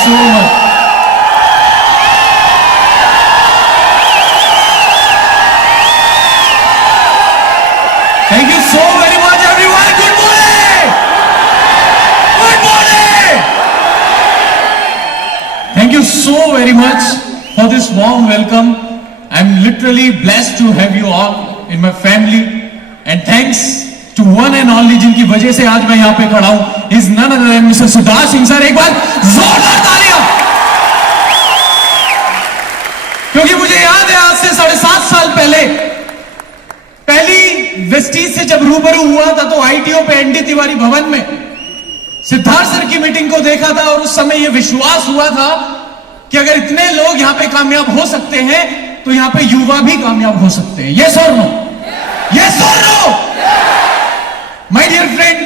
so much. Thank you so very much, everyone. Good morning. Good morning. Thank you so very much for this warm welcome. I'm literally blessed to have you all in my family, and thanks to one and only जिनकी वजह से आज मैं यहाँ पे खड़ा हूँ, is none other than Mr. Siddharth Singh sir. एक बार जोरदार तालियां. क्योंकि मुझे याद है आज से 7.5 साल पहले पहली वेस्टीज से जब रूबरू हुआ था तो आईटीओ पे एनडी तिवारी भवन में सिद्धार्थ सर की मीटिंग को देखा था, और उस समय यह विश्वास हुआ था कि अगर इतने लोग यहां पे कामयाब हो सकते हैं तो यहां पे युवा भी कामयाब हो सकते हैं. यस और नो? यस और नो? माय डियर फ्रेंड,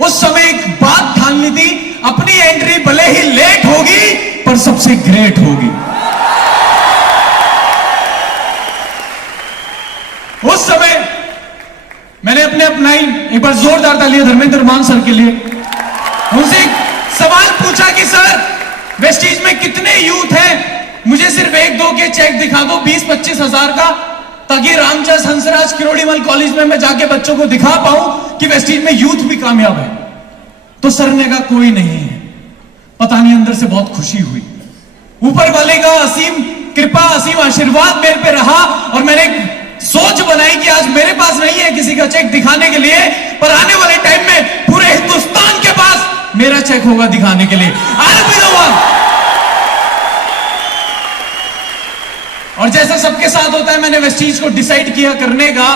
उस समय एक बात ठान ली थी, अपनी एंट्री भले ही लेट होगी पर सबसे ग्रेट होगी. उस समय मैंने अपने अपनाई, एक बार जोरदार तालियां धर्मेंद्र मान सर के लिए. उनसे एक सवाल पूछा कि सर वेस्टीज में कितने यूथ हैं, मुझे सिर्फ 1-2 के चेक दिखा दो 20-25 हजार का, ताकि रामचंद्र हंसराज किरोड़ीमल कॉलेज में मैं जाके बच्चों को दिखा पाऊं कि वेस्टीज में यूथ भी कामयाब है. तो सर ने कहा कोई नहीं है. पता नहीं अंदर से बहुत खुशी हुई. ऊपर वाले का असीम कृपा, असीम आशीर्वाद मेरे पे रहा, और मैंने सोच बनाई कि आज मेरे पास नहीं है किसी का चेक दिखाने के लिए, पर आने वाले टाइम में पूरे हिंदुस्तान के पास मेरा चेक होगा दिखाने के लिए. I'll be the one. और जैसा सबके साथ होता है, मैंने वेस्टीज को डिसाइड किया करने का,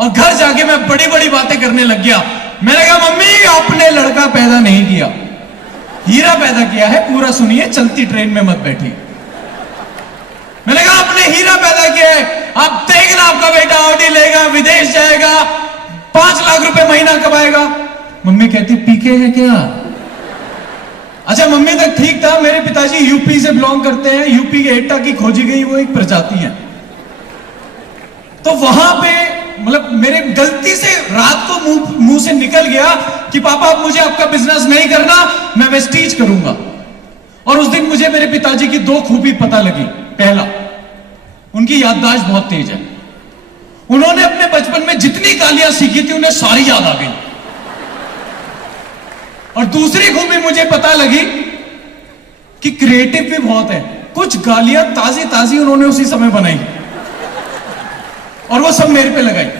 और घर जाके मैं बड़ी बड़ी बातें करने लग गया. मैंने कहा मम्मी आपने लड़का पैदा नहीं किया, हीरा पैदा किया है. पूरा सुनिए, चलती ट्रेन में मत बैठिए. मैंने कहा आपने हीरा पैदा किया है, आप देखना आपका बेटा ऑडी लेगा, विदेश जाएगा, 5 लाख रुपए महीना कमाएगा. मम्मी कहती पीके है क्या? अच्छा मम्मी तक ठीक था. मेरे पिताजी यूपी से बिलोंग करते हैं. यूपी के एटा की खोजी गई वो एक प्रजाति है. तो वहां पे मतलब मेरे गलती से रात को मुंह से निकल गया कि पापा अब मुझे आपका बिजनेस नहीं करना, मैं वेस्टीज करूंगा. और उस दिन मुझे मेरे पिताजी की 2 खूबी पता लगी. पहला, उनकी याददाश्त बहुत तेज है. उन्होंने अपने बचपन में जितनी गालियां सीखी थी उन्हें सारी याद आ गई. और दूसरी खूबी मुझे पता लगी कि क्रिएटिव भी बहुत है. कुछ गालियां ताजी ताजी उन्होंने उसी समय बनाई और वो सब मेरे पे लगाई.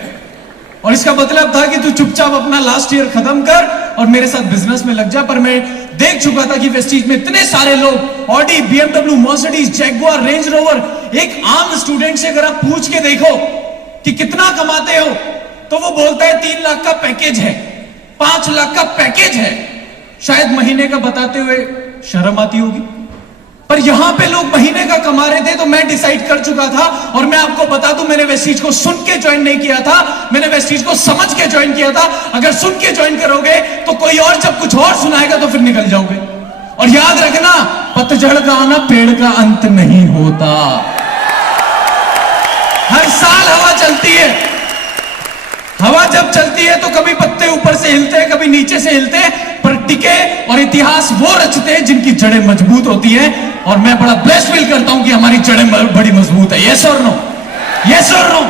और इसका मतलब था कि तू चुपचाप अपना लास्ट ईयर खत्म कर और मेरे साथ बिजनेस में लग जा. पर मैं देख चुका था कि वेस्टीज में इतने सारे लोग Audi, BMW, Mercedes, Jaguar, range rover, एक आम स्टूडेंट से अगर आप पूछ के देखो कि कितना कमाते हो तो वो बोलता है 3 लाख का पैकेज है, 5 लाख का पैकेज है. शायद महीने का बताते हुए शर्म आती होगी, पर यहां पे लोग महीने का कमा रहे थे. तो मैं डिसाइड कर चुका था, और मैं आपको बता दूं, मैंने वेस्टीज को सुन के ज्वाइन नहीं किया था, मैंने वेस्टीज को समझ के ज्वाइन किया था. अगर सुन के ज्वाइन करोगे तो कोई और जब कुछ और सुनाएगा तो फिर निकल जाओगे. और याद रखना, पतझड़ का आना पेड़ का अंत नहीं होता. हर साल हवा चलती है. हवा जब चलती है तो कभी पत्ते ऊपर से हिलते हैं, कभी नीचे से हिलते हैं, पर टिके और इतिहास वो रचते हैं जिनकी जड़ें मजबूत होती हैं. और मैं बड़ा ब्लेस्ड फील करता हूं कि हमारी जड़ें बड़ी मजबूत है. यस और नो? यस और नो?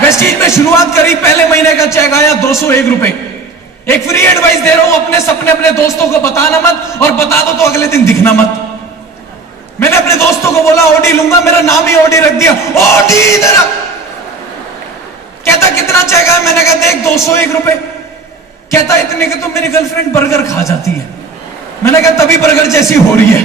वेस्टीज में शुरुआत करी, पहले महीने का चेक आया 201 रुपए. एक फ्री एडवाइस दे रहा हूं, अपने सपने अपने दोस्तों को बताना मत, और बता दो तो अगले दिन दिखना मत. मैंने अपने दोस्तों को बोला ऑडी लूंगा, मेरा नाम ही ऑडी रख दिया. ऑडी इधर. कहता कितना चेक आया? मैंने कहा देख 201 रुपए. कहता इतने के तो मेरी गर्लफ्रेंड बर्गर खा जाती है. मैंने कहा तभी बर्गर जैसी हो रही है.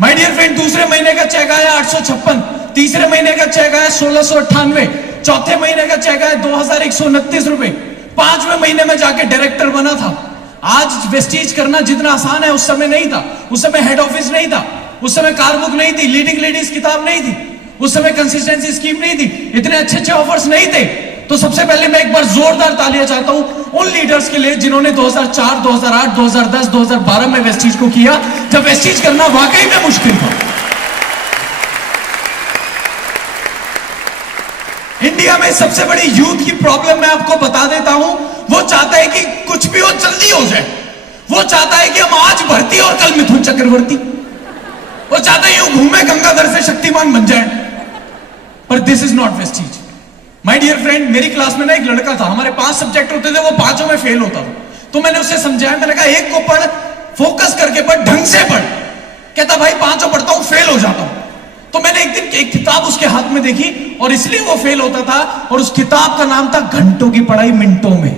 माय डियर फ्रेंड, दूसरे महीने का चेक आया 856, तीसरे महीने का चेक आया 1698, चौथे महीने का चेक आया 2129 रुपए. 5वें महीने में जाके डायरेक्टर बना था. आज वेस्टीज करना जितना आसान है उस समय नहीं था. उस समय हेड ऑफिस नहीं था, उस समय कार बुक नहीं थी, लीडिंग लेडीज किताब नहीं थी, उस समय कंसिस्टेंसी स्कीम नहीं थी, इतने अच्छे अच्छे ऑफर्स नहीं थे. तो सबसे पहले मैं एक बार जोरदार तालियां चाहता हूं उन लीडर्स के लिए जिन्होंने 2004, 2008, 2010, 2012 में वेस्टीज को किया, जब वेस्टीज करना वाकई में मुश्किल था. इंडिया में सबसे बड़ी यूथ की प्रॉब्लम मैं आपको बता देता हूं, वो चाहता है कि कुछ भी हो जल्दी हो जाए. वो चाहता है कि हम आज भर्ती और कल मिथुन चक्रवर्ती। वो चाहता है यूं घूमे गंगाधर से शक्तिमान बन जाए। पर this is not vestiges. My dear friend, मेरी क्लास में ना एक लड़का था, हमारे 5 सब्जेक्ट होते थे, वो 5 में फेल होता था। तो मैंने उससे समझाया, मैंने कहा एक को पढ़, फोकस करके पढ़, ढंग से पढ़। कहता भाई 5 पढ़ता हूं, फेल हो जाता हूं। तो मैंने एक दिन एक किताब उसके हाथ में देखी और इसलिए वो फेल होता था, और उस किताब का नाम था घंटों की पढ़ाई मिनटों में।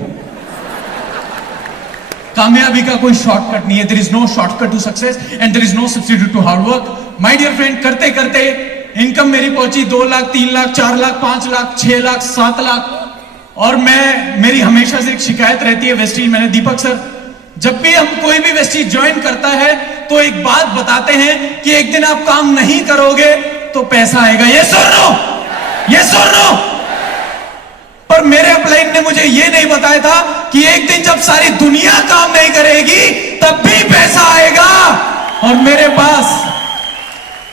कामयाबी का कोई शॉर्टकट नहीं है। There is no shortcut to success and there is no substitute to hard work. My dear friend, करते करते इनकम मेरी पहुंची 2 लाख, 3 लाख, 4 लाख, 5 लाख, 6 लाख, 7 लाख। और मेरी हमेशा से एक शिकायत रहती है वेस्टीज। मैंने दीपक सर, जब भी हम कोई भी वेस्टीज ज्वाइन करता है तो एक बात बताते हैं कि एक दिन आप काम नहीं करोगे तो पैसा आएगा। यस और नो? यस और नो? पर मेरे अपलाइन ने मुझे यह नहीं बताया था कि एक दिन जब सारी दुनिया काम नहीं करेगी तब भी पैसा आएगा। और मेरे पास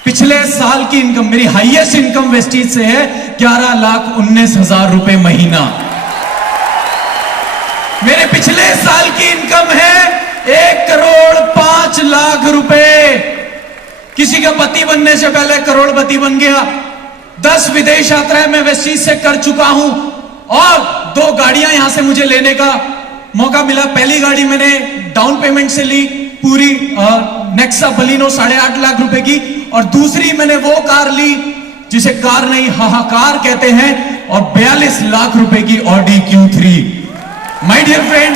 पिछले साल की इनकम, मेरी हाईएस्ट इनकम वेस्टीज से है 11,19,000 रुपए महीना। मेरे पिछले साल की इनकम है 1,05,00,000 रुपए। किसी का पति बनने से पहले करोड़पति बन गया। 10 विदेश यात्राएं मैं वेस्टीज से कर चुका हूं और 2 गाड़ियां यहां से मुझे लेने का मौका मिला। पहली गाड़ी मैंने डाउन पेमेंट से ली, पूरी नेक्सा बलिनो 8.5 लाख रुपए की, और दूसरी मैंने वो कार ली जिसे कार नहीं हाहाकार कहते हैं, और 42 लाख रुपए की Audi Q3। My dear friend,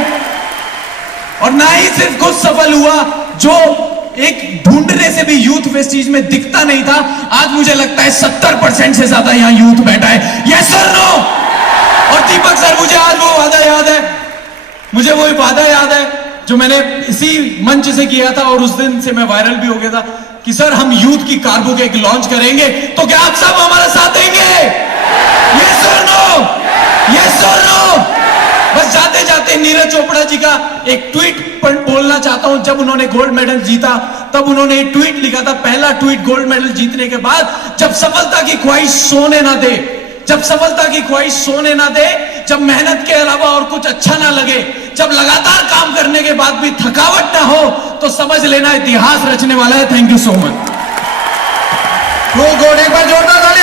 और ना ही सिर्फ खुद सफल हुआ, जो एक ढूंढने से भी यूथ वेस्टीज में दिखता नहीं था, आज मुझे लगता है 70% से ज्यादा यहां यूथ बैठा है। यस और नो? और दीपक सर, मुझे आज वो वादा याद है, मुझे वो वादा याद है जो मैंने इसी मंच से किया था, और उस दिन से मैं वायरल भी हो गया था कि सर हम यूथ की कार बुक एक लॉन्च करेंगे, तो क्या आप सब हमारा साथ देंगे? यस और नो? यस और नो? बस जाते जाते नीरज चोपड़ा जी का एक ट्वीट पर बोलना चाहता हूं। जब उन्होंने गोल्ड मेडल जीता तब उन्होंने एक ट्वीट लिखा था, पहला ट्वीट गोल्ड मेडल जीतने के बाद, जब सफलता की ख्वाहिश सोने ना दे, जब सफलता की ख्वाहिश सोने ना दे, जब मेहनत के अलावा और कुछ अच्छा ना लगे, जब लगातार काम करने के बाद भी थकावट ना हो, तो समझ लेना इतिहास रचने वाला है। Thank you so much. एक बार जोरदार ताली